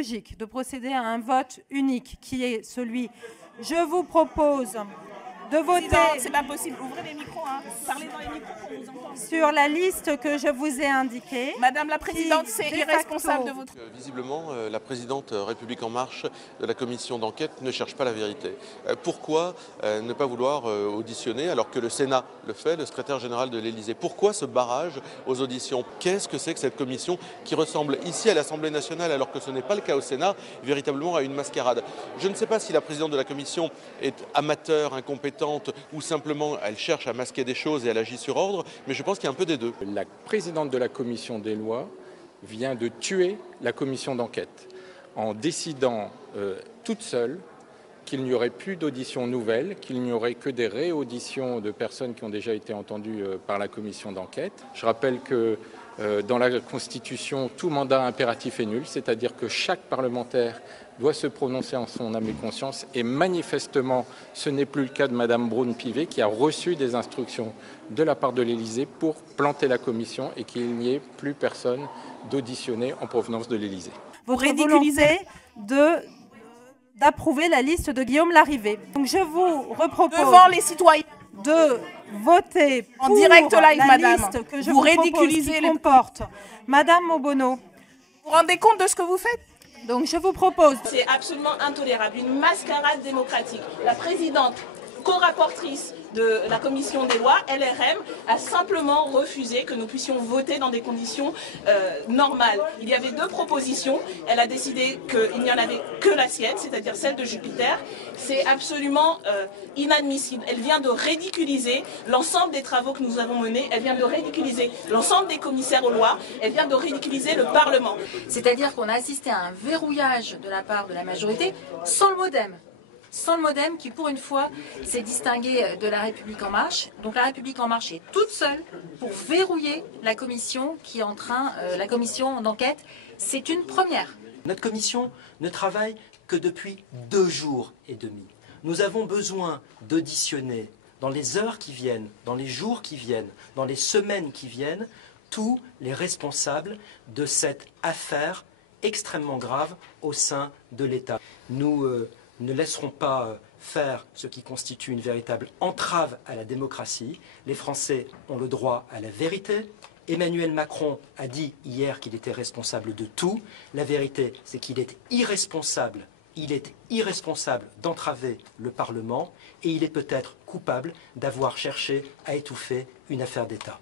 logique de procéder à un vote unique qui est celui. Je vous propose de voter. C'est pas possible. Ouvrez les micros, hein. Parlez dans les micros pour vous entendre. Sur la liste que je vous ai indiquée. Madame la Présidente, c'est irresponsable de votre... Visiblement, la présidente République En Marche de la commission d'enquête ne cherche pas la vérité. Pourquoi ne pas vouloir auditionner alors que le Sénat le fait, le secrétaire général de l'Élysée? Pourquoi ce barrage aux auditions? Qu'est-ce que c'est que cette commission qui ressemble ici à l'Assemblée nationale alors que ce n'est pas le cas au Sénat, véritablement à une mascarade? Je ne sais pas si la présidente de la commission est amateur, incompétente ou simplement elle cherche à masquer des choses et elle agit sur ordre, mais je pense qu'il y a un peu des deux. La présidente de la commission des lois vient de tuer la commission d'enquête en décidant toute seule qu'il n'y aurait plus d'auditions nouvelles, qu'il n'y aurait que des réauditions de personnes qui ont déjà été entendues par la commission d'enquête. Je rappelle que dans la Constitution, tout mandat impératif est nul, c'est-à-dire que chaque parlementaire doit se prononcer en son âme et conscience, et manifestement, ce n'est plus le cas de Madame Braun-Pivet, qui a reçu des instructions de la part de l'Élysée pour planter la commission et qu'il n'y ait plus personne d'auditionné en provenance de l'Élysée. Votre volonté d'approuver la liste de Guillaume Larrivé. Donc je vous repropose devant les citoyens de voter en pour direct live, la madame. liste que je vous vous ridiculisez propose qui comporte Madame Obono. Vous vous rendez compte de ce que vous faites? Donc je vous propose... C'est absolument intolérable, une mascarade démocratique. La présidente, co-rapportrice de la commission des lois, LRM, a simplement refusé que nous puissions voter dans des conditions normales. Il y avait deux propositions, elle a décidé qu'il n'y en avait que la sienne, c'est-à-dire celle de Jupiter. C'est absolument inadmissible. Elle vient de ridiculiser l'ensemble des travaux que nous avons menés, elle vient de ridiculiser l'ensemble des commissaires aux lois, elle vient de ridiculiser le Parlement. C'est-à-dire qu'on a assisté à un verrouillage de la part de la majorité sans le modem. Sans le modem qui, pour une fois, s'est distingué de la République En Marche. Donc la République En Marche est toute seule pour verrouiller la commission qui est en train, la commission d'enquête. C'est une première. Notre commission ne travaille que depuis 2 jours et demi. Nous avons besoin d'auditionner dans les heures qui viennent, dans les jours qui viennent, dans les semaines qui viennent, tous les responsables de cette affaire extrêmement grave au sein de l'État. Nous ne laisserons pas faire ce qui constitue une véritable entrave à la démocratie. Les Français ont le droit à la vérité. Emmanuel Macron a dit hier qu'il était responsable de tout. La vérité, c'est qu'il est irresponsable. Il est irresponsable d'entraver le Parlement et il est peut-être coupable d'avoir cherché à étouffer une affaire d'État.